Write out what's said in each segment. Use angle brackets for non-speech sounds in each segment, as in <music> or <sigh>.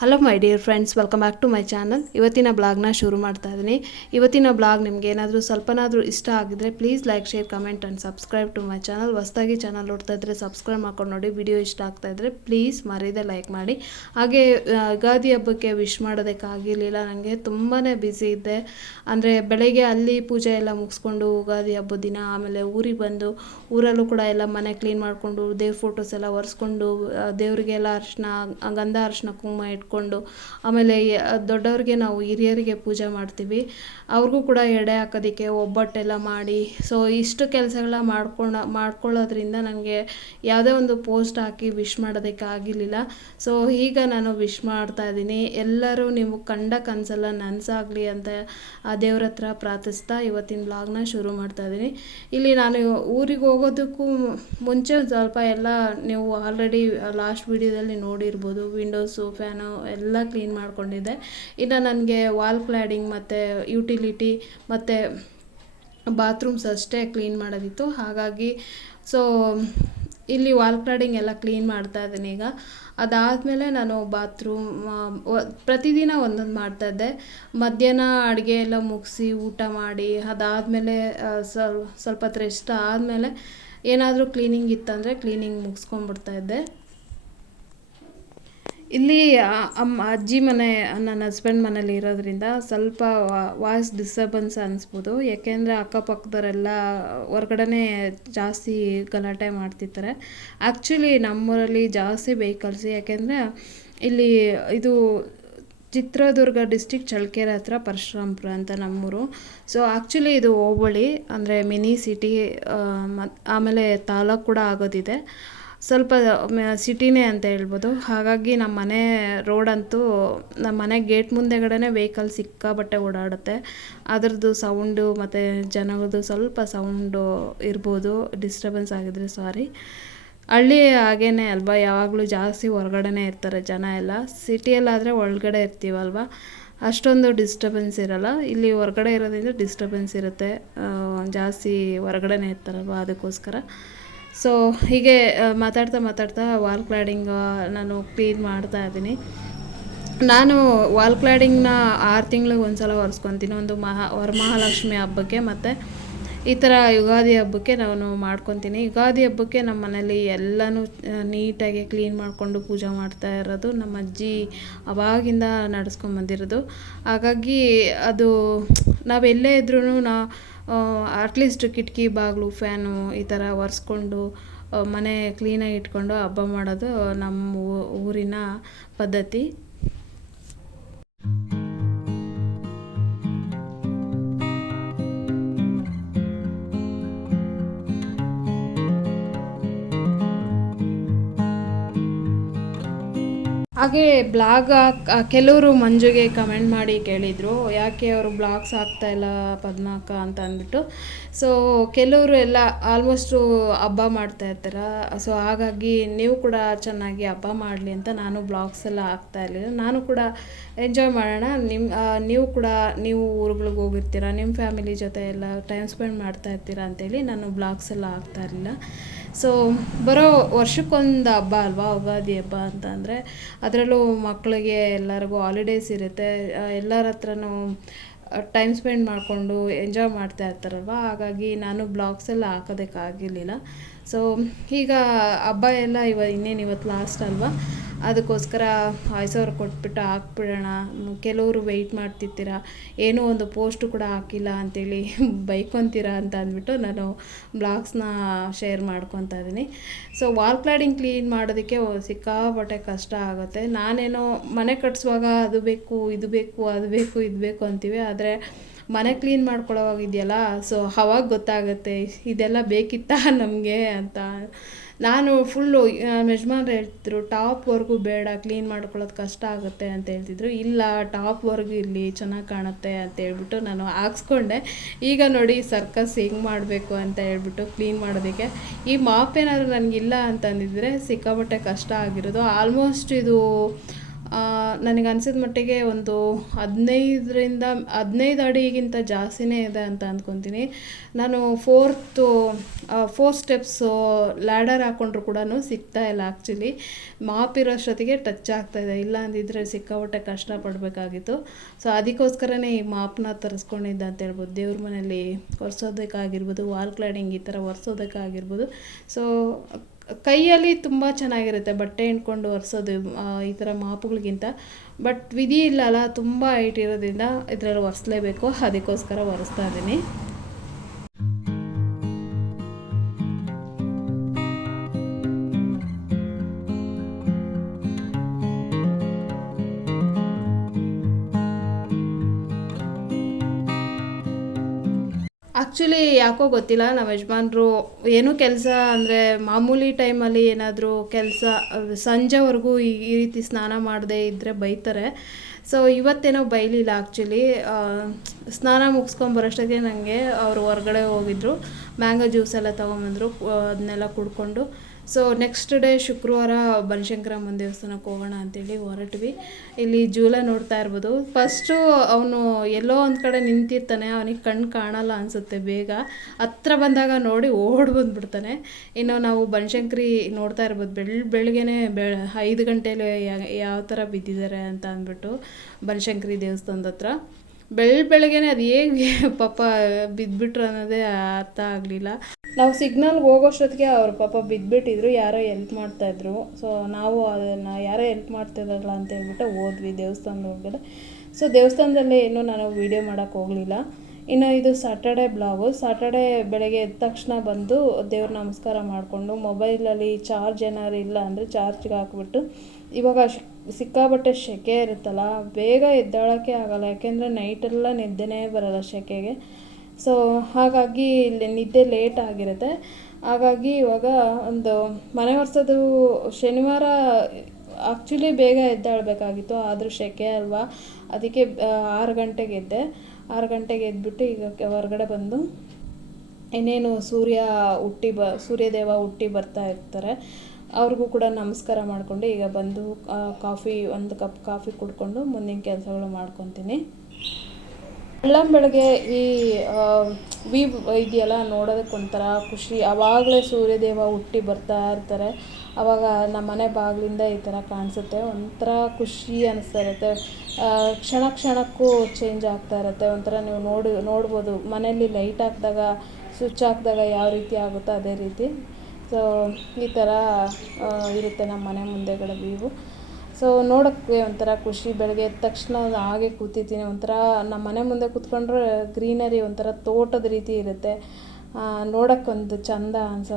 Hello my dear friends welcome back to my channel ಇವತ್ತಿನ ಬ್ಲಾಗ್ನ ಶುರು ಮಾಡ್ತಾ ಇದ್ದೀನಿ ಇವತ್ತಿನ ಬ್ಲಾಗ್ ನಿಮ್ಗೆ ಏನಾದರೂ ಸ್ವಲ್ಪನಾದರೂ ಇಷ್ಟ ಆಗಿದ್ರೆ please like share comment and subscribe to my channel ಹೊಸದಾಗಿ ಚಾನಲ್ ನೋಡ್ತಾ ಇದ್ರೆ ಸಬ್ಸ್ಕ್ರೈಬ್ ಮಾಡ್ಕೊಂಡು ನೋಡಿ. ವಿಡಿಯೋ ಇಷ್ಟ ಆಗ್ತಾ ಇದ್ರೆ ಪ್ಲೀಸ್ ಮರೀದೆ ಲೈಕ್ ಮಾಡಿ. ಹಾಗೆ ಯುಗಾದಿ ಹಬ್ಬಕ್ಕೆ ವಿಶ್ ಮಾಡೋದಕ್ಕಾಗಿರಲಿಲ್ಲ ನನಗೆ ತುಂಬಾ ಬ್ಯುಸಿ ಇದ್ದೆ. ಅಂದರೆ ಬೆಳಗ್ಗೆ ಅಲ್ಲಿ ಪೂಜೆ ಎಲ್ಲ ಮುಗಿಸ್ಕೊಂಡು ಯುಗಾದಿ ಹಬ್ಬದ ದಿನ ಆಮೇಲೆ ಊರಿಗೆ ಬಂದು ಊರಲ್ಲೂ ಕೂಡ ಎಲ್ಲ ಮನೆ ಕ್ಲೀನ್ ಮಾಡಿಕೊಂಡು ದೇವ್ರ ಫೋಟೋಸ್ ಎಲ್ಲ ಒರೆಸ್ಕೊಂಡು ದೇವರಿಗೆಲ್ಲ ಅರಿಶಿನ, ಗಂಧ ಅರಶಿನ ಕುಂಕುಮ ಇಟ್ಕೊಂಡು ಆಮೇಲೆ ಯ- ದೊಡ್ಡವ್ರಿಗೆ ನಾವು ಹಿರಿಯರಿಗೆ ಪೂಜೆ ಮಾಡ್ತೀವಿ. ಅವ್ರಿಗೂ ಕೂಡ ಎಡೆ ಹಾಕೋದಕ್ಕೆ ಒಬ್ಬಟ್ಟೆಲ್ಲ ಮಾಡಿ. ಸೊ ಇಷ್ಟು ಕೆಲಸಗಳ ಮಾಡ್ಕೊಂಡ ಮಾಡ್ಕೊಳ್ಳೋದ್ರಿಂದ ನನಗೆ ಯಾವುದೇ ಒಂದು ಪೋಸ್ಟ್ ಹಾಕಿ ವಿಶ್ ಮಾಡೋದಕ್ಕೆ ಆಗಿರಲಿಲ್ಲ. ಸೊ ಈಗ ನಾನು ವಿಶ್ ಮಾಡ್ತಾ ಇದ್ದೀನಿ. ಎಲ್ಲರೂ ನೀವು ಕಂಡ ಕನಸಲ್ಲ ನನಸಾಗಲಿ ಅಂತ ಆ ದೇವ್ರ ಹತ್ರ ಪ್ರಾರ್ಥಿಸ್ತಾ ಇವತ್ತಿನ ಬ್ಲಾಗ್ನ ಶುರು ಮಾಡ್ತಾ ಇದ್ದೀನಿ. ಇಲ್ಲಿ ನಾನು ಊರಿಗೆ ಹೋಗೋದಕ್ಕೂ ಮುಂಚೆ ಸ್ವಲ್ಪ ಎಲ್ಲ ನೀವು ಆಲ್ರೆಡಿ ಲಾಸ್ಟ್ ವಿಡಿಯೋದಲ್ಲಿ ನೋಡಿರ್ಬೋದು. ವಿಂಡೋಸು ಫ್ಯಾನು ಎಲ್ಲ ಕ್ಲೀನ್ ಮಾಡಿಕೊಂಡಿದ್ದೆ. ಇನ್ನು ನನಗೆ ವಾಲ್ ಕ್ಲಾಡಿಂಗ್ ಮತ್ತು ಯುಟಿಲಿಟಿ ಮತ್ತು ಬಾತ್ರೂಮ್ಸ್ ಅಷ್ಟೇ ಕ್ಲೀನ್ ಮಾಡೋದಿತ್ತು. ಹಾಗಾಗಿ ಸೊ ಇಲ್ಲಿ ವಾಲ್ ಕ್ಲಾಡಿಂಗ್ ಎಲ್ಲ ಕ್ಲೀನ್ ಮಾಡ್ತಾ ಇದ್ದೀನಿ ಈಗ. ಅದಾದಮೇಲೆ ನಾನು ಬಾತ್ರೂಮ್ ಪ್ರತಿದಿನ ಒಂದೊಂದು ಮಾಡ್ತಾಯಿದ್ದೆ ಮಧ್ಯಾಹ್ನ ಅಡುಗೆ ಎಲ್ಲ ಮುಗಿಸಿ ಊಟ ಮಾಡಿ, ಅದಾದಮೇಲೆ ಸ್ವಲ್ಪ ಹೊತ್ತು ರೆಸ್ಟ್ ಆದಮೇಲೆ ಏನಾದರೂ ಕ್ಲೀನಿಂಗ್ ಇತ್ತಂದರೆ ಕ್ಲೀನಿಂಗ್ ಮುಗಿಸ್ಕೊಂಡ್ಬಿಡ್ತಾ ಇದ್ದೆ. ಇಲ್ಲಿ ಅಮ್ಮ, ಅಜ್ಜಿ ಮನೆ, ನನ್ನ ಹಸ್ಬೆಂಡ್ ಮನೇಲಿ ಇರೋದ್ರಿಂದ ಸ್ವಲ್ಪ ವಾಯ್ಸ್ ಡಿಸ್ಟರ್ಬೆನ್ಸ್ ಅನಿಸ್ಬೋದು. ಯಾಕೆಂದರೆ ಅಕ್ಕಪಕ್ಕದವರೆಲ್ಲ ಹೊರ್ಗಡೆನೇ ಜಾಸ್ತಿ ಗಲಾಟೆ ಮಾಡ್ತಿರ್ತಾರೆ. ಆ್ಯಕ್ಚುಲಿ ನಮ್ಮೂರಲ್ಲಿ ಜಾಸ್ತಿ ವೆಹಿಕಲ್ಸ್ ಯಾಕೆಂದರೆ ಇಲ್ಲಿ ಇದು ಚಿತ್ರದುರ್ಗ ಡಿಸ್ಟಿಕ್ ಚಳ್ಳಕೆರೆ ಹತ್ರ ಪರಶುರಾಮ್ಪುರ ಅಂತ ನಮ್ಮೂರು. ಸೊ ಆ್ಯಕ್ಚುಲಿ ಇದು ಹೋಬಳಿ, ಅಂದರೆ ಮಿನಿ ಸಿಟಿ ಮತ್ತು ಆಮೇಲೆ ತಾಲೂಕು ಕೂಡ ಆಗೋದಿದೆ. ಸ್ವಲ್ಪ ಸಿಟಿನೇ ಅಂತ ಹೇಳ್ಬೋದು. ಹಾಗಾಗಿ ನಮ್ಮ ಮನೆ ರೋಡಂತೂ ನಮ್ಮ ಮನೆ ಗೇಟ್ ಮುಂದೆಗಡೆನೇ ವೆಹಿಕಲ್ ಸಿಕ್ಕಾಬಟ್ಟೆ ಓಡಾಡುತ್ತೆ. ಅದರದ್ದು ಸೌಂಡು ಮತ್ತು ಜನಗಳದ್ದು ಸ್ವಲ್ಪ ಸೌಂಡು ಇರ್ಬೋದು ಡಿಸ್ಟರ್ಬೆನ್ಸ್ ಆಗಿದ್ರೆ ಸಾರಿ ಹಳ್ಳಿ ಹಾಗೇನೆ ಅಲ್ವಾ, ಯಾವಾಗಲೂ ಜಾಸ್ತಿ ಹೊರಗಡೆನೇ ಇರ್ತಾರೆ ಜನ ಎಲ್ಲ. ಸಿಟಿಯಲ್ಲಾದರೆ ಒಳಗಡೆ ಇರ್ತೀವಲ್ವ? ಅಷ್ಟೊಂದು ಡಿಸ್ಟರ್ಬೆನ್ಸ್ ಇರಲ್ಲ. ಇಲ್ಲಿ ಹೊರಗಡೆ ಇರೋದ್ರಿಂದ ಡಿಸ್ಟರ್ಬೆನ್ಸ್ ಇರುತ್ತೆ. ಜಾಸ್ತಿ ಹೊರಗಡೆನೇ ಇರ್ತಾರಲ್ವ ಅದಕ್ಕೋಸ್ಕರ. ಸೊ ಹೀಗೆ ಮಾತಾಡ್ತಾ ಮಾತಾಡ್ತಾ ವಾಲ್ ಕ್ಲಾಡಿಂಗ್ ನಾನು ಕ್ಲೀನ್ ಮಾಡ್ತಾ ಇದ್ದೀನಿ. ನಾನು ವಾಲ್ ಕ್ಲಾಡಿಂಗ್ನ ಆರು ತಿಂಗಳಿಗೆ ಒಂದ್ಸಲ ಒರೆಸ್ಕೊತೀನಿ. ಒಂದು ಮಹಾ, ವರಮಹಾಲಕ್ಷ್ಮಿ ಹಬ್ಬಕ್ಕೆ ಮತ್ತು ಈ ಥರ ಯುಗಾದಿ ಹಬ್ಬಕ್ಕೆ ನಾನು ಮಾಡ್ಕೊತೀನಿ. ಯುಗಾದಿ ಹಬ್ಬಕ್ಕೆ ನಮ್ಮ ಮನೇಲಿ ಎಲ್ಲನೂ ನೀಟಾಗಿ ಕ್ಲೀನ್ ಮಾಡಿಕೊಂಡು ಪೂಜೆ ಮಾಡ್ತಾ ಇರೋದು ನಮ್ಮ ಅಜ್ಜಿ ಅವಾಗಿಂದ ನಡೆಸ್ಕೊಂಬಂದಿರೋದು ಹಾಗಾಗಿ ಅದು ನಾವೆಲ್ಲೇ ಇದ್ರೂ ನಾ ಅಟ್ಲೀಸ್ಟ್ ಕಿಟಕಿ, ಬಾಗಿಲು ಫ್ಯಾನು ಈ ಥರ ಒರೆಸ್ಕೊಂಡು ಮನೆ ಕ್ಲೀನಾಗಿ ಇಟ್ಕೊಂಡು ಹಬ್ಬ ಮಾಡೋದು ನಮ್ಮ ಊರಿನ ಪದ್ಧತಿ. ಹಾಗೆ ಬ್ಲಾಗ್ ಕೆಲವರು ಮಂಜುಗೆ ಕಮೆಂಟ್ ಮಾಡಿ ಕೇಳಿದರು, ಯಾಕೆ ಅವರು ಬ್ಲಾಗ್ಸ್ ಆಗ್ತಾ ಇಲ್ಲ ಪದ್ಮಾಕ? ಅಂತ ಅಂದ್ಬಿಟ್ಟು. ಸೊ ಕೆಲವರು ಎಲ್ಲ ಆಲ್ಮೋಸ್ಟು ಹಬ್ಬ ಮಾಡ್ತಾ ಇರ್ತಾರ? ಸೊ ಹಾಗಾಗಿ ನೀವು ಕೂಡ ಚೆನ್ನಾಗಿ ಹಬ್ಬ ಮಾಡಲಿ ಅಂತ ನಾನು ಬ್ಲಾಗ್ಸ್ ಎಲ್ಲ ಆಗ್ತಾ ಇರಲಿಲ್ಲ. ನಾನು ಕೂಡ ಎಂಜಾಯ್ ಮಾಡೋಣ. ನಿಮ್ಮ ನೀವು ಕೂಡ ನೀವು ಊರುಗಳಿಗೆ ಹೋಗಿರ್ತೀರ? ನಿಮ್ಮ ಫ್ಯಾಮಿಲಿ ಜೊತೆ ಎಲ್ಲ ಟೈಮ್ ಸ್ಪೆಂಡ್ ಮಾಡ್ತಾ ಇರ್ತೀರ ಅಂತೇಳಿ ನಾನು ಬ್ಲಾಗ್ಸ್ ಎಲ್ಲ ಆಗ್ತಾ ಇರಲಿಲ್ಲ. ಸೊ ಬರೋ ವರ್ಷಕ್ಕೊಂದು ಹಬ್ಬ ಅಲ್ವಾ? ಯುಗಾದಿ ಹಬ್ಬ ಅಂತ ಅಂದರೆ ಅದರಲ್ಲೂ ಮಕ್ಕಳಿಗೆ ಎಲ್ಲರಿಗೂ ಹಾಲಿಡೇಸ್ ಇರುತ್ತೆ. ಎಲ್ಲರ ಹತ್ರನೂ ಟೈಮ್ ಸ್ಪೆಂಡ್ ಮಾಡಿಕೊಂಡು ಎಂಜಾಯ್ ಮಾಡ್ತಾ ಇರ್ತಾರಲ್ವ? ಹಾಗಾಗಿ ನಾನು ಬ್ಲಾಗ್ಸ್ ಎಲ್ಲ ಹಾಕೋದಕ್ಕಾಗಿರಲಿಲ್ಲ ಸೊ ಈಗ ಹಬ್ಬ ಎಲ್ಲ ಇವ, ಇನ್ನೇನು ಇವತ್ತು ಲಾಸ್ಟ್ ಅಲ್ವಾ? ಅದಕ್ಕೋಸ್ಕರ ವಾಯ್ಸ್ ಓವರ್ ಕೊಟ್ಬಿಟ್ಟು ಹಾಕ್ಬಿಡೋಣ. ಕೆಲವರು ವೆಯ್ಟ್ ಮಾಡ್ತಿರ್ತೀರ. ಏನೂ ಒಂದು ಪೋಸ್ಟು ಕೂಡ ಹಾಕಿಲ್ಲ ಅಂತೇಳಿ <laughs> ಬೈಕೊತೀರ ಅಂತ ಅಂದ್ಬಿಟ್ಟು ನಾನು ಬ್ಲಾಗ್ಸ್ನ ಶೇರ್ ಮಾಡ್ಕೊತಾ ಇದ್ದೀನಿ. ಸೊ ವಾಲ್ ಕ್ಲಾಡಿಂಗ್ ಕ್ಲೀನ್ ಮಾಡೋದಕ್ಕೆ ಸಿಕ್ಕಾಪಟ್ಟೆ ಕಷ್ಟ ಆಗುತ್ತೆ. ನಾನೇನೋ ಮನೆ ಕಟ್ಸುವಾಗ ಅದು ಬೇಕು, ಇದು ಬೇಕು, ಅದು ಬೇಕು, ಇದು ಬೇಕು ಅಂತೀವಿ. ಆದರೆ ಮನೆ ಕ್ಲೀನ್ ಮಾಡ್ಕೊಳ್ಳೋವಾಗಿದೆಯಲ್ಲ ಸೊ ಅವಾಗ ಗೊತ್ತಾಗುತ್ತೆ, ಇದೆಲ್ಲ ಬೇಕಿತ್ತಾ ನಮಗೆ ಅಂತ ನಾನು ಫುಲ್ಲು ಯಜಮಾನ್ರು ಹೇಳ್ತಿದ್ರು ಟಾಪ್ವರೆಗೂ ಬೇಡ ಕ್ಲೀನ್ ಮಾಡ್ಕೊಳ್ಳೋದು ಕಷ್ಟ ಆಗುತ್ತೆ ಅಂತ ಹೇಳ್ತಿದ್ರು. ಇಲ್ಲ ಟಾಪ್ವರೆಗೂ ಇರಲಿ ಚೆನ್ನಾಗಿ ಕಾಣುತ್ತೆ ಅಂತ ಹೇಳ್ಬಿಟ್ಟು ನಾನು ಹಾಕ್ಸ್ಕೊಂಡೆ. ಈಗ ನೋಡಿ ಸರ್ಕಸ್ ಹೆಂಗೆ ಮಾಡಬೇಕು ಅಂತ ಹೇಳ್ಬಿಟ್ಟು ಕ್ಲೀನ್ ಮಾಡೋದಕ್ಕೆ. ಈ ಮಾಪ್ ಏನಾದರೂ ನನಗಿಲ್ಲ ಅಂತಂದಿದ್ರೆ ಸಿಕ್ಕಾಪಟ್ಟೆ ಕಷ್ಟ ಆಗಿರೋದು. ಆಲ್ಮೋಸ್ಟ್ ಇದು ನನಗೆ ಅನ್ಸಿದ ಮಟ್ಟಿಗೆ ಒಂದು ಹದಿನೈದರಿಂದ, ಹದಿನೈದು ಅಡಿಗಿಂತ ಜಾಸ್ತಿನೇ ಇದೆ ಅಂತ ಅಂದ್ಕೊತೀನಿ. ನಾನು ಫೋರ್ತು ಫೋರ್ ಸ್ಟೆಪ್ಸು ಲ್ಯಾಡರ್ ಹಾಕ್ಕೊಂಡ್ರು ಕೂಡ ಸಿಗ್ತಾ ಇಲ್ಲ ಆ್ಯಕ್ಚುಲಿ ಮಾಪ್ ಇರೋಷ್ಟೊತ್ತಿಗೆ ಟಚ್ ಇದೆ. ಇಲ್ಲ ಅಂದಿದ್ರೆ ಸಿಕ್ಕಾಪಟ್ಟೆ ಕಷ್ಟಪಡಬೇಕಾಗಿತ್ತು ಸೊ ಅದಕ್ಕೋಸ್ಕರನೇ ಈ ಮಾಪ್ನ ತರಿಸ್ಕೊಂಡಿದ್ದೆ ಅಂತ ಹೇಳ್ಬೋದು. ದೇವ್ರ ಮನೇಲಿ ಒರೆಸೋದಕ್ಕಾಗಿರ್ಬೋದು ವಾಲ್ ಕ್ಲೈಡಿಂಗ್ ಈ ಥರ ಒರೆಸೋದಕ್ಕಾಗಿರ್ಬೋದು. ಸೊ ಕೈಯಲ್ಲಿ ತುಂಬ ಚೆನ್ನಾಗಿರುತ್ತೆ ಬಟ್ಟೆ ಹಿಂಡ್ಕೊಂಡು ಒರೆಸೋದು ಈ ಥರ ಮಾಪುಗಳಿಗಿಂತ. ಬಟ್ ವಿಧಿ ಇಲ್ಲ ಅಲ್ಲ, ತುಂಬ ಹೈಟ್ ಇರೋದ್ರಿಂದ ಇದರಲ್ಲಿ ಒರೆಸ್ಲೇಬೇಕು, ಅದಕ್ಕೋಸ್ಕರ ಒರೆಸ್ತಾ ಇದ್ದೀನಿ. ಆ್ಯಕ್ಚುಲಿ ಯಾಕೋ ಗೊತ್ತಿಲ್ಲ ನಮ್ಮ ಯಜಮಾನ್ರು ಏನೂ ಕೆಲಸ ಅಂದರೆ ಮಾಮೂಲಿ ಟೈಮಲ್ಲಿ ಏನಾದರೂ ಕೆಲಸ, ಸಂಜೆವರೆಗೂ ಈ ರೀತಿ ಸ್ನಾನ ಮಾಡದೇ ಇದ್ದರೆ ಬೈತಾರೆ. ಸೊ ಇವತ್ತೇನೋ ಬೈಲಿಲ್ಲ ಆ್ಯಕ್ಚುಲಿ ಸ್ನಾನ ಮುಗಿಸ್ಕೊಂಬರೋಷ್ಟೊತ್ತಿಗೆ ನನಗೆ ಅವರು ಹೊರಗಡೆ ಹೋಗಿದ್ರು. ಮ್ಯಾಂಗೋ ಜ್ಯೂಸ್ ಎಲ್ಲ ತೊಗೊಂಬಂದರು ಅದನ್ನೆಲ್ಲ ಕುಡ್ಕೊಂಡು. ಸೊ ನೆಕ್ಸ್ಟ್ ಡೇ ಶುಕ್ರವಾರ ಬನಶಂಕರಮ್ಮನ ದೇವಸ್ಥಾನಕ್ಕೆ ಹೋಗೋಣ ಅಂತೇಳಿ ಹೊರಟ್ವಿ. ಇಲ್ಲಿ ಜೂಲ ನೋಡ್ತಾ ಇರ್ಬೋದು. ಫಸ್ಟು ಅವನು ಎಲ್ಲೋ ಒಂದು ಕಡೆ ನಿಂತಿರ್ತಾನೆ. ಅವನಿಗೆ ಕಣ್ಣು ಕಾಣಲ್ಲ ಅನಿಸುತ್ತೆ ಬೇಗ. ಹತ್ರ ಬಂದಾಗ ನೋಡಿ ಓಡಿ ಬಂದ್ಬಿಡ್ತಾನೆ. ಇನ್ನು ನಾವು ಬನಶಂಕರಿ ನೋಡ್ತಾ ಇರ್ಬೋದು. ಬೆಳ್, ಬೆಳಗ್ಗೆನೆ ಬೆ, ಐದು ಗಂಟೆಯಲ್ಲಿ ಯಾವ ಥರ ಬಿದ್ದಿದ್ದಾರೆ ಅಂತ ಅಂದ್ಬಿಟ್ಟು ಬನಶಂಕರಿ ದೇವಸ್ಥಾನದ ಹತ್ರ. ಬೆಳ್, ಬೆಳಗ್ಗೆನೆ ಅದು ಹೇಗೆ <laughs> ಪಾಪ ಬಿದ್ದುಬಿಟ್ರು ಅನ್ನೋದೇ ಅರ್ಥ ಆಗಲಿಲ್ಲ. ನಾವು ಸಿಗ್ನಲ್ಗೆ ಹೋಗೋಷ್ಟೊತ್ತಿಗೆ ಅವ್ರ ಪಾಪ ಬಿದ್ದುಬಿಟ್ಟಿದ್ರು ಯಾರೋ ಎಲ್ಪ್ ಮಾಡ್ತಾಯಿದ್ರು ಸೊ ನಾವು ಅದನ್ನು ಯಾರೋ ಎಲ್ಪ್ ಮಾಡ್ತಿದ್ರಲ್ಲ ಅಂತ ಹೇಳ್ಬಿಟ್ಟು ಹೋದ್ವಿ ದೇವಸ್ಥಾನದ ಒಳಗಡೆ. ಸೊ ದೇವಸ್ಥಾನದಲ್ಲಿ ಇನ್ನೂ ನಾನು ವೀಡಿಯೋ ಮಾಡೋಕ್ಕೆ ಹೋಗಲಿಲ್ಲ. ಇನ್ನು ಇದು ಸಾಟರ್ಡೆ ಬ್ಲಾಗು ಸಾಟರ್ಡೆ ಬೆಳಗ್ಗೆ ಎದ್ದ ತಕ್ಷಣ ಬಂದು ದೇವ್ರ ನಮಸ್ಕಾರ ಮಾಡಿಕೊಂಡು ಮೊಬೈಲಲ್ಲಿ ಚಾರ್ಜ್ ಏನಾದ್ರು ಇಲ್ಲ ಅಂದರೆ ಚಾರ್ಜ್ಗೆ ಹಾಕ್ಬಿಟ್ಟು ಇವಾಗ ಸಿಕ್ಕಾಬಟ್ಟೆ ಸೆಕೆ ಇರುತ್ತಲ್ಲ, ಬೇಗ ಎದ್ದೇಳೋಕ್ಕೆ ಆಗಲ್ಲ, ಯಾಕೆಂದರೆ ನೈಟೆಲ್ಲ ನಿದ್ದೆನೇ ಬರಲ್ಲ ಸೆಕೆಗೆ ಸೊ ಹಾಗಾಗಿ ಇಲ್ಲಿ ನಿದ್ದೆ ಲೇಟ್ ಆಗಿರುತ್ತೆ. ಹಾಗಾಗಿ ಇವಾಗ ಒಂದು ಮನೆ ಒರೆಸೋದು ಶನಿವಾರ ಆ್ಯಕ್ಚುಲಿ ಬೇಗ ಎದ್ದೇಳಬೇಕಾಗಿತ್ತು, ಆದರೂ ಸೆಕೆ ಅಲ್ವಾ? ಅದಕ್ಕೆ ಆರು ಗಂಟೆಗೆ ಎದ್ದೆ. ಆರು ಗಂಟೆಗೆ ಎದ್ಬಿಟ್ಟು ಈಗ ಹೊರಗಡೆ ಬಂದು ಇನ್ನೇನು ಸೂರ್ಯ ಹುಟ್ಟಿ ಬ, ಸೂರ್ಯದೇವ ಹುಟ್ಟಿ ಬರ್ತಾ ಇರ್ತಾರೆ. ಅವ್ರಿಗೂ ಕೂಡ ನಮಸ್ಕಾರ ಮಾಡಿಕೊಂಡು ಈಗ ಬಂದು ಕಾಫಿ, ಒಂದು ಕಪ್ ಕಾಫಿ ಕುಡ್ಕೊಂಡು ಮುಂದಿನ ಕೆಲಸಗಳು ಮಾಡ್ಕೊತೀನಿ. ಬೆಳಗ್ಗೆ ಈ ವಿ ಇದೆಯಲ್ಲ ನೋಡೋದಕ್ಕೆ ಒಂಥರ ಖುಷಿ. ಆವಾಗಲೇ ಸೂರ್ಯದೇವ ಹುಟ್ಟಿ ಬರ್ತಾ ಇರ್ತಾರೆ. ಆವಾಗ ನಮ್ಮ ಮನೆ ಬಾಗಿಲಿಂದ ಈ ಥರ ಕಾಣಿಸುತ್ತೆ. ಒಂಥರ ಖುಷಿ ಅನಿಸ್ತಾ ಇರುತ್ತೆ ಕ್ಷಣ ಕ್ಷಣಕ್ಕೂ ಚೇಂಜ್ ಆಗ್ತಾ ಇರುತ್ತೆ. ಒಂಥರ ನೀವು ನೋಡಿ, ನೋಡ್ಬೋದು. ಮನೆಯಲ್ಲಿ ಲೈಟ್ ಹಾಕಿದಾಗ ಸ್ವಿಚ್ ಹಾಕಿದಾಗ ಯಾವ ರೀತಿ ಆಗುತ್ತೋ ಅದೇ ರೀತಿ. ಸೊ ಈ ಥರ ಇರುತ್ತೆ ನಮ್ಮ ಮನೆ ಮುಂದೆಗಳ ವೀವು ಸೊ ನೋಡೋಕ್ಕೆ ಒಂಥರ ಖುಷಿ. ಬೆಳಗ್ಗೆ ಎದ್ದ ತಕ್ಷಣ ಹಾಗೆ ಕೂತಿದ್ದೀನಿ ಒಂಥರ ನಮ್ಮ ಮನೆ ಮುಂದೆ ಕೂತ್ಕೊಂಡ್ರೆ ಗ್ರೀನರಿ ಒಂಥರ ತೋಟದ ರೀತಿ ಇರುತ್ತೆ. ನೋಡೋಕ್ಕೊಂದು ಚಂದ ಅನ್ಸ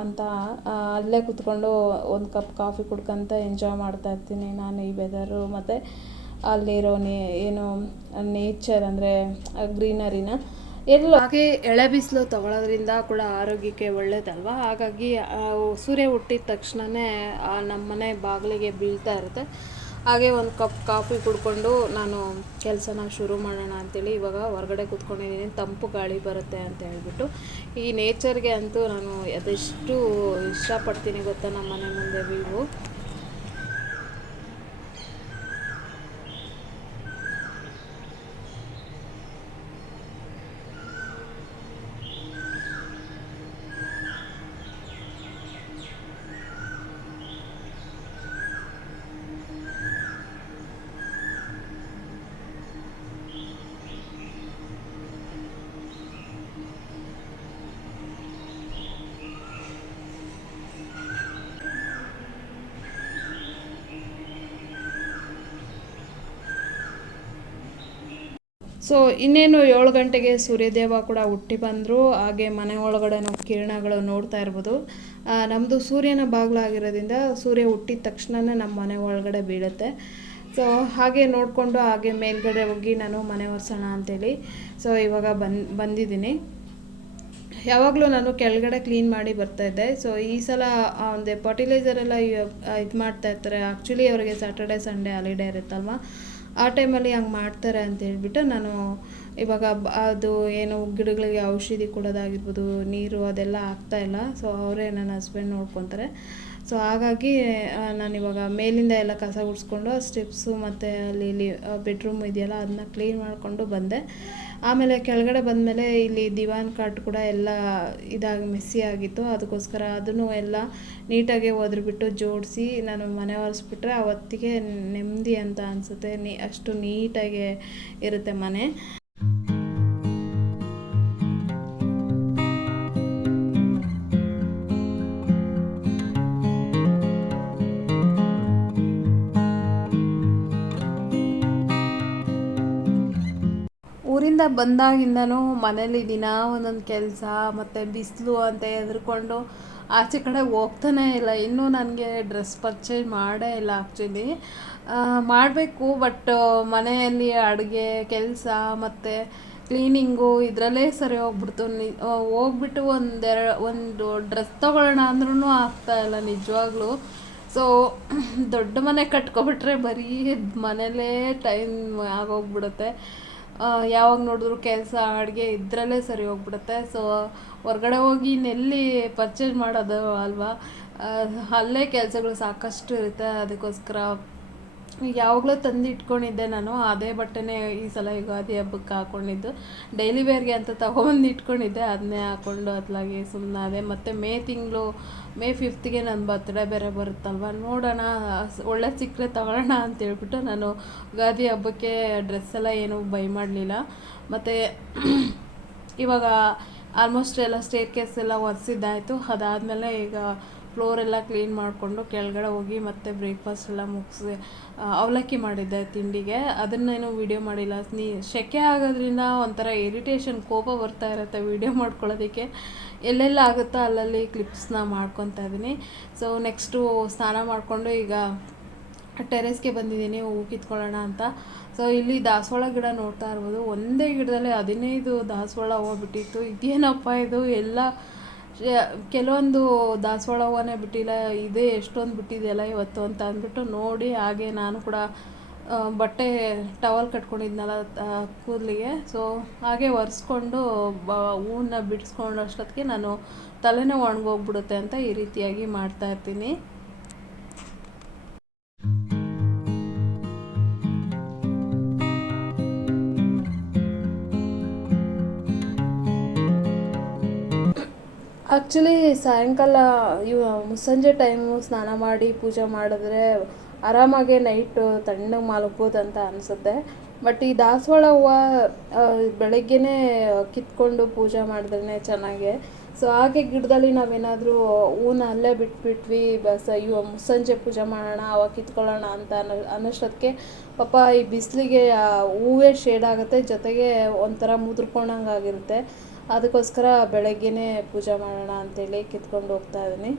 ಅಂತ ಅಲ್ಲೇ ಕೂತ್ಕೊಂಡು ಒಂದು ಕಪ್ ಕಾಫಿ ಕುಡ್ಕೊಂತ ಎಂಜಾಯ್ ಮಾಡ್ತಾ ಇರ್ತೀನಿ. ನಾನು ಈ ವೆದರು ಮತ್ತು ಅಲ್ಲಿರೋ ನೇ, ಏನು ನೇಚರ್ ಅಂದರೆ ಗ್ರೀನರಿನ. ಎಲ್ಲೋ ಹಾಗೆ ಎಳೆ ಬಿಸಿಲು ತಗೊಳ್ಳೋದ್ರಿಂದ ಕೂಡ ಆರೋಗ್ಯಕ್ಕೆ ಒಳ್ಳೇದಲ್ವಾ? ಹಾಗಾಗಿ ಸೂರ್ಯ ಹುಟ್ಟಿದ ತಕ್ಷಣವೇ ನಮ್ಮ ಮನೆ ಬಾಗಿಲಿಗೆ ಬೀಳ್ತಾ ಇರುತ್ತೆ. ಹಾಗೆ ಒಂದು ಕಪ್ ಕಾಫಿ ಕುಡ್ಕೊಂಡು ನಾನು ಕೆಲಸನ ಶುರು ಮಾಡೋಣ ಅಂತೇಳಿ ಇವಾಗ ಹೊರಗಡೆ ಕೂತ್ಕೊಂಡಿದ್ದೀನಿ. ತಂಪು ಗಾಳಿ ಬರುತ್ತೆ ಅಂತ ಹೇಳ್ಬಿಟ್ಟು. ಈ ನೇಚರ್ಗೆ ಅಂತೂ ನಾನು ಅದೆಷ್ಟು ಇಷ್ಟಪಡ್ತೀನಿ ಗೊತ್ತಾ ನಮ್ಮ ಮನೆ ಮುಂದೆ ವ್ಯೂ ಸೊ ಇನ್ನೇನು ಏಳು ಗಂಟೆಗೆ ಸೂರ್ಯದೇವ ಕೂಡ ಹುಟ್ಟಿ ಬಂದರು. ಹಾಗೆ ಮನೆ ಒಳಗಡೆ ಕಿರಣಗಳು ನೋಡ್ತಾ ಇರ್ಬೋದು. ನಮ್ಮದು ಸೂರ್ಯನ ಬಾಗಿಲಾಗಿರೋದ್ರಿಂದ ಸೂರ್ಯ ಹುಟ್ಟಿದ ತಕ್ಷಣವೇ ನಮ್ಮ ಮನೆ ಒಳಗಡೆ ಬೀಳುತ್ತೆ. ಸೊ ಹಾಗೆ ನೋಡಿಕೊಂಡು ಹಾಗೆ ಮೇಲ್ಗಡೆ ಹೋಗಿ ನಾನು ಮನೆ ಒರೆಸೋಣ ಅಂತೇಳಿ. ಸೊ ಇವಾಗ ಬಂದು, ಬಂದಿದ್ದೀನಿ. ಯಾವಾಗಲೂ ನಾನು ಕೆಳಗಡೆ ಕ್ಲೀನ್ ಮಾಡಿ ಬರ್ತಾಯಿದ್ದೆ ಸೊ ಈ ಸಲ ಒಂದು ಫರ್ಟಿಲೈಸರ್ ಎಲ್ಲ ಇದು ಮಾಡ್ತಾ ಇರ್ತಾರೆ. ಆ್ಯಕ್ಚುಲಿ ಅವರಿಗೆ ಸ್ಯಾಟರ್ಡೆ ಸಂಡೇ ಹಾಲಿಡೇ ಇರುತ್ತಲ್ವ? ಆ ಟೈಮಲ್ಲಿ ಹಂಗೆ ಮಾಡ್ತಾರೆ ಅಂತ ಹೇಳ್ಬಿಟ್ಟು ನಾನು ಇವಾಗ ಅದು ಏನು ಗಿಡಗಳಿಗೆ ಔಷಧಿ ಕೊಡೋದಾಗಿರ್ಬೋದು, ನೀರು ಅದೆಲ್ಲ ಇಲ್ಲ. ಸೊ ಅವರೇ ನನ್ನ ಹಸ್ಬೆಂಡ್ ನೋಡ್ಕೊತಾರೆ. ಸೊ ಹಾಗಾಗಿ ನಾನಿವಾಗ ಮೇಲಿಂದ ಎಲ್ಲ ಕಸ ಗುಡಿಸ್ಕೊಂಡು ಸ್ಟೆಪ್ಸು ಮತ್ತು ಅಲ್ಲಿ ಇಲ್ಲಿ ಬೆಡ್ರೂಮ್ ಇದೆಯಲ್ಲ, ಅದನ್ನ ಕ್ಲೀನ್ ಮಾಡಿಕೊಂಡು ಬಂದೆ. ಆಮೇಲೆ ಕೆಳಗಡೆ ಬಂದಮೇಲೆ ಇಲ್ಲಿ ದಿವಾನ್ ಕಾಟ್ ಕೂಡ ಎಲ್ಲ ಇದಾಗಿ ಮೆಸ್ಸಿ ಆಗಿತ್ತು. ಅದಕ್ಕೋಸ್ಕರ ಅದನ್ನು ಎಲ್ಲ ನೀಟಾಗಿ ಒದ್ರಿಬಿಟ್ಟು ಜೋಡಿಸಿ ನಾನು ಮನೆ ಒರೆಸ್ಬಿಟ್ರೆ ಅವತ್ತಿಗೆ ನೆಮ್ಮದಿ ಅಂತ ಅನಿಸುತ್ತೆ. ನೀ ಅಷ್ಟು ನೀಟಾಗಿ ಇರುತ್ತೆ ಮನೆ. ಬಂದಾಗಿಂದನೂ ಮನೇಲಿ ದಿನ ಒಂದೊಂದು ಕೆಲಸ ಮತ್ತು ಬಿಸಿಲು ಅಂತ ಹೆದ್ರಿಕೊಂಡು ಆಚೆ ಕಡೆ ಹೋಗ್ತಾನೇ ಇಲ್ಲ. ಇನ್ನೂ ನನಗೆ ಡ್ರೆಸ್ ಪರ್ಚೇಸ್ ಮಾಡೇ ಇಲ್ಲ ಆ್ಯಕ್ಚುಲಿ ಮಾಡಬೇಕು, ಬಟ್ ಮನೆಯಲ್ಲಿ ಅಡುಗೆ, ಕೆಲಸ ಮತ್ತು ಕ್ಲೀನಿಂಗು ಇದರಲ್ಲೇ ಸರಿ ಹೋಗ್ಬಿಡ್ತು. ನಿ ಹೋಗ್ಬಿಟ್ಟು ಒಂದೆರಡು ಒಂದು ಡ್ರೆಸ್ ತೊಗೊಳ್ಳೋಣ ಅಂದ್ರೂ ಆಗ್ತಾಯಿಲ್ಲ ನಿಜವಾಗ್ಲೂ. ಸೊ, ದೊಡ್ಡ ಮನೆ ಕಟ್ಕೊಬಿಟ್ರೆ ಬರೀ ಮನೇಲೇ ಟೈಮ್ ಆಗೋಗ್ಬಿಡುತ್ತೆ. ಯಾವಾಗ ನೋಡಿದ್ರು ಕೆಲಸ, ಅಡುಗೆ ಇದರಲ್ಲೇ ಸರಿ ಹೋಗ್ಬಿಡುತ್ತೆ. ಸೊ ಹೊರ್ಗಡೆ ಹೋಗಿ ಇನ್ನೆಲ್ಲಿ ಪರ್ಚೇಸ್ ಮಾಡೋದು ಅಲ್ವಾ? ಅಲ್ಲೇ ಕೆಲಸಗಳು ಸಾಕಷ್ಟು ಇರುತ್ತೆ. ಅದಕ್ಕೋಸ್ಕರ ಯಾವಾಗಲೂ ತಂದು ಇಟ್ಕೊಂಡಿದ್ದೆ ನಾನು, ಅದೇ ಬಟ್ಟೆನೇ ಈ ಸಲ ಯುಗಾದಿ ಹಬ್ಬಕ್ಕೆ ಹಾಕ್ಕೊಂಡಿದ್ದು ಡೈಲಿ ವೇರ್ಗೆ ಅಂತ ತಗೊಬಂದು ಇಟ್ಕೊಂಡಿದ್ದೆ, ಅದನ್ನೇ ಹಾಕ್ಕೊಂಡು ಅದ್ಲಾಗಿ ಸುಮ್ಮನೆ ಅದೇ ಮತ್ತು ಮೇ ತಿಂಗಳು, ಮೇ ಫಿಫ್ತ್ಗೆ ನನ್ನ ಬರ್ತ್ಡೇ ಬೇರೆ ಬರುತ್ತಲ್ವ, ನೋಡೋಣ ಒಳ್ಳೆ ಸಿಕ್ಕರೆ ತಗೊಳ್ಳೋಣ ಅಂತೇಳ್ಬಿಟ್ಟು ನಾನು ಯುಗಾದಿ ಹಬ್ಬಕ್ಕೆ ಡ್ರೆಸ್ ಎಲ್ಲ ಏನೂ ಬೈ ಮಾಡಲಿಲ್ಲ. ಮತ್ತು ಇವಾಗ ಆಲ್ಮೋಸ್ಟ್ ಎಲ್ಲ ಸ್ಟೇರ್ ಕೇಸ್ ಎಲ್ಲ ಒರೆಸಿದ್ದಾಯಿತು. ಅದಾದಮೇಲೆ ಈಗ ಫ್ಲೋರೆಲ್ಲ ಕ್ಲೀನ್ ಮಾಡಿಕೊಂಡು ಕೆಳಗಡೆ ಹೋಗಿ ಮತ್ತೆ ಬ್ರೇಕ್ಫಾಸ್ಟ್ ಎಲ್ಲ ಮುಗಿಸಿ ಅವಲಕ್ಕಿ ಮಾಡಿದ್ದೆ ತಿಂಡಿಗೆ. ಅದನ್ನೇನು ವೀಡಿಯೋ ಮಾಡಿಲ್ಲ. ನೀ ಸೆಕೆ ಆಗೋದ್ರಿಂದ ಒಂಥರ ಇರಿಟೇಷನ್ ಕೋಪ ಬರ್ತಾ ಇರುತ್ತೆ ವೀಡಿಯೋ ಮಾಡ್ಕೊಳ್ಳೋದಕ್ಕೆ. ಎಲ್ಲೆಲ್ಲ ಆಗುತ್ತೋ ಅಲ್ಲಲ್ಲಿ ಕ್ಲಿಪ್ಸ್ನ ಮಾಡ್ಕೊತಾ ಇದ್ದೀನಿ. ಸೊ ನೆಕ್ಸ್ಟು ಸ್ನಾನ ಮಾಡಿಕೊಂಡು ಈಗ ಟೆರೆಸ್ಗೆ ಬಂದಿದ್ದೀನಿ ಹೂ ಕಿತ್ಕೊಳ್ಳೋಣ ಅಂತ. ಸೊ ಇಲ್ಲಿ ದಾಸವಾಳ ಗಿಡ ನೋಡ್ತಾ ಇರ್ಬೋದು. ಒಂದೇ ಗಿಡದಲ್ಲಿ ಹದಿನೈದು ದಾಸವಾಳ ಹೂವು ಬಿಟ್ಟಿತ್ತು. ಇದೇನಪ್ಪ ಇದು? ಎಲ್ಲ ಕೆಲವೊಂದು ದಾಸವಾಳ ಹೂವನೇ ಬಿಟ್ಟಿಲ್ಲ, ಇದೇ ಎಷ್ಟೊಂದು ಬಿಟ್ಟಿದೆಯಲ್ಲ ಇವತ್ತು ಅಂತ ಅಂದ್ಬಿಟ್ಟು ನೋಡಿ, ಹಾಗೆ ನಾನು ಕೂಡ ಬಟ್ಟೆ ಟವಲ್ ಕಟ್ಕೊಂಡಿದ್ನಲ್ಲ ಕೂದಲಿಗೆ. ಸೊ ಹಾಗೆ ಒರೆಸ್ಕೊಂಡು, ಬ, ಹೂವನ್ನ ಬಿಡಿಸ್ಕೊಂಡಷ್ಟೊತ್ತಿಗೆ ನಾನು ತಲೆನೇ ಒಣಗೋಗ್ಬಿಡುತ್ತೆ ಅಂತ ಈ ರೀತಿಯಾಗಿ ಮಾಡ್ತಾಯಿರ್ತೀನಿ ಆ್ಯಕ್ಚುಲಿ ಸಾಯಂಕಾಲ, ಇವ ಮುಸ್ಸಂಜೆ ಟೈಮು ಸ್ನಾನ ಮಾಡಿ ಪೂಜೆ ಮಾಡಿದ್ರೆ ಆರಾಮಾಗೆ ನೈಟು ತಣ್ಣಗೆ ಮಲಗ್ಬೋದು ಅಂತ ಅನಿಸುತ್ತೆ. ಬಟ್ ಈ ದಾಸವಾಳ ಹೂವು ಬೆಳಗ್ಗೆನೇ ಕಿತ್ಕೊಂಡು ಪೂಜೆ ಮಾಡಿದ್ರೆ ಚೆನ್ನಾಗೆ. ಸೊ ಹಾಗೆ ಗಿಡದಲ್ಲಿ ನಾವೇನಾದರೂ ಹೂನ ಅಲ್ಲೇ ಬಿಟ್ಬಿಟ್ವಿ, ಬಸ್ ಇವ ಮುಸ್ಸಂಜೆ ಪೂಜೆ ಮಾಡೋಣ, ಅವಾಗ ಕಿತ್ಕೊಳ್ಳೋಣ ಅಂತ ಅನ್ನೋ ಅನ್ನೋಷ್ಟೊತ್ತಿಗೆ ಪಾಪ ಈ ಬಿಸಿಲಿಗೆ ಹೂವೇ ಶೇಡ್ ಆಗುತ್ತೆ, ಜೊತೆಗೆ ಒಂಥರ ಮುದ್ರಕೊಂಡಂಗೆ ಆಗಿರುತ್ತೆ ಅದಕ್ಕೋಸ್ಕರ ಬೆಳಗ್ಗೆನೇ ಪೂಜೆ ಮಾಡೋಣ ಅಂತೇಳಿ ಕಿತ್ಕೊಂಡು ಹೋಗ್ತಾ ಇದ್ದೀನಿ.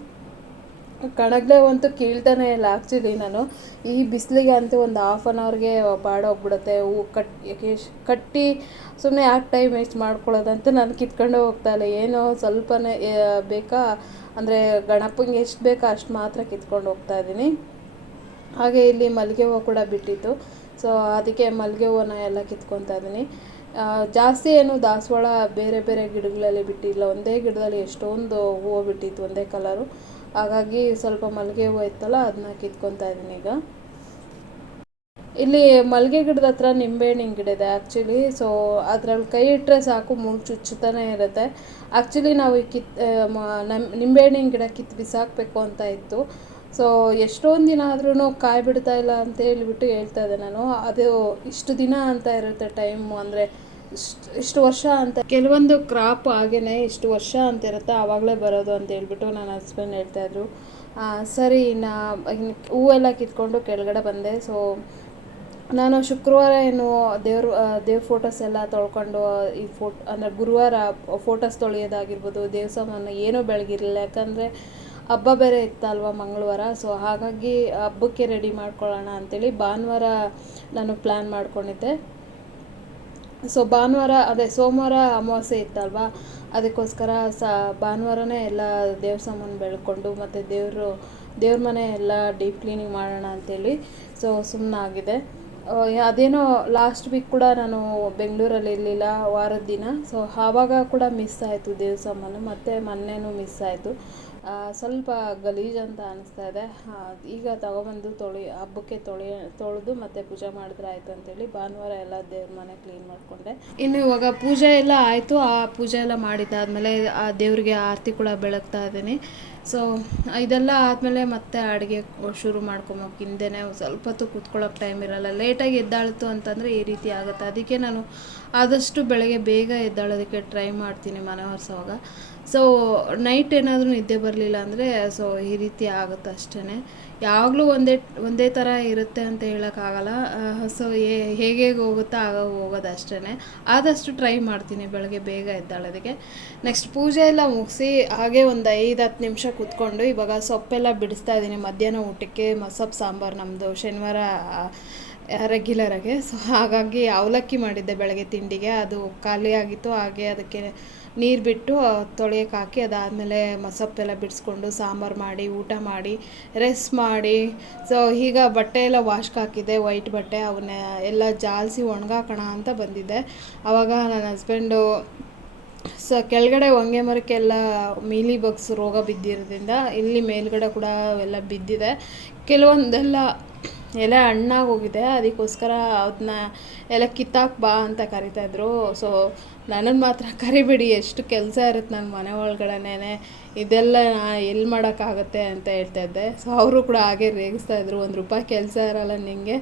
ಕಣಗ್ಲೆ ಅಂತೂ ಕೀಳ್ತಾನೆ ಇಲ್ಲ ಆ್ಯಕ್ಚುಲಿ ನಾನು. ಈ ಬಿಸಿಲಿಗೆ ಅಂತೂ ಒಂದು ಹಾಫ್ ಆನ್ ಅವರ್ಗೆ ಬಾಡೋಗ್ಬಿಡುತ್ತೆ ಹೂ ಕಟ್ ಕಟ್ಟಿ ಸುಮ್ಮನೆ ಯಾಕೆ ಟೈಮ್ ವೇಸ್ಟ್ ಮಾಡ್ಕೊಳ್ಳೋದಂತ ನಾನು ಕಿತ್ಕೊಂಡು ಹೋಗ್ತಾ ಇಲ್ಲ. ಏನೋ ಸ್ವಲ್ಪನೇ ಬೇಕಾ? ಅಂದರೆ ಗಣಪಂಗೆ ಎಷ್ಟು ಬೇಕೋ ಅಷ್ಟು ಮಾತ್ರ ಕಿತ್ಕೊಂಡು ಹೋಗ್ತಾ ಇದ್ದೀನಿ. ಹಾಗೆ ಇಲ್ಲಿ ಮಲ್ಲಿಗೆ ಹೂವು ಕೂಡ ಬಿಟ್ಟಿತ್ತು. ಸೊ ಅದಕ್ಕೆ ಮಲ್ಲಿಗೆ ಹೂವನ್ನ ಎಲ್ಲ ಕಿತ್ಕೊತಾ ಇದ್ದೀನಿ. ಜಾಸ್ತಿ ಏನು ದಾಸವಾಳ ಬೇರೆ ಬೇರೆ ಗಿಡಗಳಲ್ಲಿ ಬಿಟ್ಟಿಲ್ಲ. ಒಂದೇ ಗಿಡದಲ್ಲಿ ಎಷ್ಟೊಂದು ಹೂವು ಬಿಟ್ಟಿತ್ತು, ಒಂದೇ ಕಲರು. ಹಾಗಾಗಿ ಸ್ವಲ್ಪ ಮಲ್ಲಿಗೆ ಹೂವು ಇತ್ತಲ್ಲ, ಅದನ್ನ ಕಿತ್ಕೊತಾ ಇದ್ದೀನಿ ಈಗ. ಇಲ್ಲಿ ಮಲ್ಲಿಗೆ ಗಿಡದ ಹತ್ರ ನಿಂಬೆಹಣ್ಣಿನ ಗಿಡ ಇದೆ ಆ್ಯಕ್ಚುಲಿ ಸೊ ಅದ್ರಲ್ಲಿ ಕೈ ಇಟ್ಟರೆ ಸಾಕು ಮುಳ್ಳು ಚುಚ್ಚುತ್ತಾನೆ ಇರುತ್ತೆ. ಆ್ಯಕ್ಚುಲಿ ನಾವು ಈ ಕಿತ್ ನಿಂಬೆಹಣ್ಣಿನ ಗಿಡ ಕಿತ್ತು ಬಿಸಾಕಬೇಕು ಅಂತ ಇತ್ತು. ಸೊ ಎಷ್ಟೊಂದು ದಿನ ಆದ್ರೂ ಕಾಯಿ ಬಿಡ್ತಾ ಇಲ್ಲ ಅಂತ ಹೇಳ್ಬಿಟ್ಟು ಹೇಳ್ತಾ ಇದ್ದೆ ನಾನು. ಅದು ಇಷ್ಟು ದಿನ ಅಂತ ಇರುತ್ತೆ ಟೈಮು. ಅಂದರೆ ಇಷ್ಟು ಇಷ್ಟು ವರ್ಷ ಅಂತ ಕೆಲವೊಂದು ಕ್ರಾಪ್ ಹಾಗೆಯೇ ಇಷ್ಟು ವರ್ಷ ಅಂತ ಇರುತ್ತೆ ಆವಾಗಲೇ ಬರೋದು ಅಂತ ಹೇಳ್ಬಿಟ್ಟು ನನ್ನ ಹಸ್ಬೆಂಡ್ ಹೇಳ್ತಾಯಿದ್ರು ಸರಿ, ನಾ ಹೂವೆಲ್ಲ ಕಿತ್ಕೊಂಡು ಕೆಳಗಡೆ ಬಂದೆ. ಸೊ ನಾನು ಶುಕ್ರವಾರ ಏನು ದೇವ್ರ ದೇವ್ರ ಫೋಟೋಸ್ ಎಲ್ಲ ತೊಳ್ಕೊಂಡು, ಈ ಫೋಟ್ ಅಂದರೆ ಗುರುವಾರ ಫೋಟೋಸ್ ತೊಳೆಯೋದಾಗಿರ್ಬೋದು ದೇವ್ರ ಸಾಮಾನು ಏನೂ ಬೆಳಗಿರಲಿಲ್ಲ ಯಾಕಂದರೆ ಹಬ್ಬ ಬೇರೆ ಇತ್ತಲ್ವ ಮಂಗಳವಾರ. ಸೊ ಹಾಗಾಗಿ ಹಬ್ಬಕ್ಕೆ ರೆಡಿ ಮಾಡ್ಕೊಳ್ಳೋಣ ಅಂಥೇಳಿ ಭಾನುವಾರ ನಾನು ಪ್ಲ್ಯಾನ್ ಮಾಡ್ಕೊಂಡಿದ್ದೆ. ಸೊ ಭಾನುವಾರ, ಅದೇ ಸೋಮವಾರ ಅಮಾವಾಸ್ಯೆ ಇತ್ತಲ್ವಾ? ಅದಕ್ಕೋಸ್ಕರ ಸ, ಭಾನುವಾರನೇ ಎಲ್ಲ ದೇವ್ರ ಸಾಮಾನು ಬೆಳ್ಕೊಂಡು ಮತ್ತು ದೇವರು, ದೇವ್ರ ಮನೆ ಎಲ್ಲ ಡೀಪ್ ಕ್ಲೀನಿಂಗ್ ಮಾಡೋಣ ಅಂತೇಳಿ ಸೊ ಸುಮ್ಮನಾಗಿದೆ ಅದೇನೋ ಲಾಸ್ಟ್ ವೀಕ್ ಕೂಡ ನಾನು ಬೆಂಗಳೂರಲ್ಲಿ ಇರಲಿಲ್ಲ, ವಾರದ ದಿನ. ಸೊ ಆವಾಗ ಕೂಡ ಮಿಸ್ ಆಯಿತು ದೇವ್ರ ಸಾಮಾನು, ಮತ್ತು ಮೊನ್ನೆನೂ ಮಿಸ್ ಆಯಿತು. ಸ್ವಲ್ಪ ಗಲೀಜು ಅಂತ ಅನಿಸ್ತಾ ಇದೆ. ಈಗ ತಗೊಬಂದು ತೊಳಿ, ಹಬ್ಬಕ್ಕೆ ತೊಳಿ, ತೊಳೆದು ಮತ್ತೆ ಪೂಜೆ ಮಾಡಿದ್ರೆ ಆಯಿತು ಅಂತೇಳಿ ಭಾನುವಾರ ಎಲ್ಲ ದೇವ್ರ ಮನೆ ಕ್ಲೀನ್ ಮಾಡಿಕೊಂಡೆ. ಇನ್ನು ಇವಾಗ ಪೂಜೆ ಎಲ್ಲ ಆಯಿತು. ಆ ಪೂಜೆ ಎಲ್ಲ ಮಾಡಿದ್ದಾದಮೇಲೆ ಆ ದೇವರಿಗೆ ಆರತಿ ಕೂಡ ಬೆಳಗ್ತಾ ಇದ್ದೀನಿ. ಸೊ ಇದೆಲ್ಲ ಆದಮೇಲೆ ಮತ್ತೆ ಅಡುಗೆ ಶುರು ಮಾಡ್ಕೊಬೇಕು. ಹಿಂದೆನೇ ಸ್ವಲ್ಪ ಹೊತ್ತು ಕೂತ್ಕೊಳ್ಳೋಕೆ ಟೈಮ್ ಇರಲ್ಲ. ಲೇಟಾಗಿ ಎದ್ದಾಳ್ತು ಅಂತಂದರೆ ಈ ರೀತಿ ಆಗುತ್ತೆ. ಅದಕ್ಕೆ ನಾನು ಆದಷ್ಟು ಬೆಳಗ್ಗೆ ಬೇಗ ಎದ್ದಾಳೋದಕ್ಕೆ ಟ್ರೈ ಮಾಡ್ತೀನಿ ಮನೆ ಒರೆಸೋವಾಗ. ಸೊ ನೈಟ್ ಏನಾದರೂ ನಿದ್ದೆ ಬರಲಿಲ್ಲ ಅಂದರೆ ಸೊ ಈ ರೀತಿ ಆಗುತ್ತೆ ಅಷ್ಟೇ ಯಾವಾಗಲೂ ಒಂದೇ ಒಂದೇ ಥರ ಇರುತ್ತೆ ಅಂತ ಹೇಳೋಕ್ಕಾಗಲ್ಲ ಸೊ ಹೇಗೆ ಹೇಗೆ ಹೋಗುತ್ತೋ ಆಗ ಹೋಗೋದು ಅಷ್ಟೇ ಆದಷ್ಟು ಟ್ರೈ ಮಾಡ್ತೀನಿ ಬೆಳಗ್ಗೆ ಬೇಗ ಎದ್ದಾಳೋದಕ್ಕೆ. ನೆಕ್ಸ್ಟ್ ಪೂಜೆ ಎಲ್ಲ ಮುಗಿಸಿ ಹಾಗೆ ಒಂದು ಐದು, ಹತ್ತು ನಿಮಿಷ ಕೂತ್ಕೊಂಡು ಇವಾಗ ಸೊಪ್ಪೆಲ್ಲ ಬಿಡಿಸ್ತಾ ಇದ್ದೀನಿ. ಮಧ್ಯಾಹ್ನ ಊಟಕ್ಕೆ ಮಸೊಪ್ಪು ಸಾಂಬಾರು ನಮ್ಮದು ಶನಿವಾರ ರೆಗ್ಯುಲರಾಗೆ ಸೊ ಹಾಗಾಗಿ ಅವಲಕ್ಕಿ ಮಾಡಿದ್ದೆ ಬೆಳಗ್ಗೆ ತಿಂಡಿಗೆ. ಅದು ಖಾಲಿ ಆಗಿತ್ತು ಹಾಗೆ ಅದಕ್ಕೆ ನೀರು ಬಿಟ್ಟು ತೊಳೆಯೋಕೆ ಹಾಕಿ ಅದಾದಮೇಲೆ ಮಸೊಪ್ಪೆಲ್ಲ ಬಿಡಿಸ್ಕೊಂಡು ಸಾಂಬಾರು ಮಾಡಿ, ಊಟ ಮಾಡಿ ರೆಸ್ಟ್ ಮಾಡಿ. ಸೊ ಈಗ ಬಟ್ಟೆ ಎಲ್ಲ ವಾಶ್ಗೆ ಹಾಕಿದ್ದೆ ವೈಟ್ ಬಟ್ಟೆ. ಅವನ್ನ ಎಲ್ಲ ಜಾಲಿಸಿ ಒಣಗಾಕೋಣ ಅಂತ ಬಂದಿದ್ದೆ. ಆವಾಗ ನನ್ನ ಹಸ್ಬೆಂಡು ಸೊ ಕೆಳಗಡೆ ಹೊಂಗೆ ಮರಕ್ಕೆಲ್ಲ ಮೀಲಿ ಬಗ್ಸ್ ರೋಗ ಬಿದ್ದಿರೋದ್ರಿಂದ ಇಲ್ಲಿ ಮೇಲ್ಗಡೆ ಕೂಡ ಎಲ್ಲ ಬಿದ್ದಿದೆ. ಕೆಲವೊಂದೆಲ್ಲ ಎಲೆ ಹಣ್ಣಾಗೋಗಿದೆ ಅದಕ್ಕೋಸ್ಕರ ಅದನ್ನ ಎಲ್ಲ ಕಿತ್ತಾಕ್ ಬಾ ಅಂತ ಕರಿತಾಯಿದ್ರು ಸೊ ನನ್ನನ್ನು ಮಾತ್ರ ಕರಿಬೇಡಿ ಎಷ್ಟು ಕೆಲಸ ಇರುತ್ತೆ ನನ್ನ ಮನೆ ಒಳಗಡೆನೇ ಇದೆಲ್ಲ ಎಲ್ಲಿ ಮಾಡೋಕ್ಕಾಗತ್ತೆ ಅಂತ ಹೇಳ್ತಾ ಇದ್ದೆ. ಸೊ ಅವರು ಕೂಡ ಹಾಗೆ ರೇಗಿಸ್ತಾ ಇದ್ರು. ಒಂದು ರೂಪಾಯಿ ಕೆಲಸ ಇರಲ್ಲ ನಿಂಗೆ.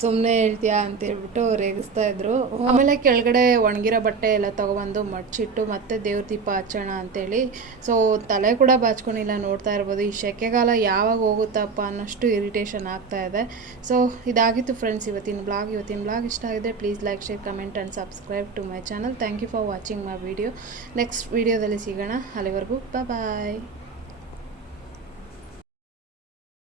ಸುಮ್ಮನೆ ಹೇಳ್ತೀಯಾ ಅಂತ ಹೇಳ್ಬಿಟ್ಟು ರೇಗಿಸ್ತಾ ಇದ್ರು. ಆಮೇಲೆ ಕೆಳಗಡೆ ಒಣಗಿರೋ ಬಟ್ಟೆ ಎಲ್ಲ ತೊಗೊಬಂದು ಮಡ್ಚಿಟ್ಟು ಮತ್ತೆ ದೇವ್ರ ದೀಪ ಹಚ್ಚೋಣ ಅಂತೇಳಿ. ಸೊ ತಲೆ ಕೂಡ ಬಾಚ್ಕೊಂಡಿಲ್ಲ. ನೋಡ್ತಾ ಇರ್ಬೋದು. ಈ ಸೆಕೆಗಾಲ ಯಾವಾಗ ಹೋಗುತ್ತಪ್ಪ ಅನ್ನೋಷ್ಟು ಇರಿಟೇಷನ್ ಆಗ್ತಾ ಇದೆ. ಸೊ ಇದಾಗಿತ್ತು ಫ್ರೆಂಡ್ಸ್ ಇವತ್ತಿನ ಬ್ಲಾಗ್ ಇವತ್ತಿನ ಬ್ಲಾಗ್ ಇಷ್ಟ ಆಗಿದೆ please like share comment and subscribe to my channel thank you for watching my video next ವಿಡಿಯೋದಲ್ಲಿ ಸಿಗೋಣ. ಅಲ್ಲಿವರೆಗೂ ಬಾಯ್ bye.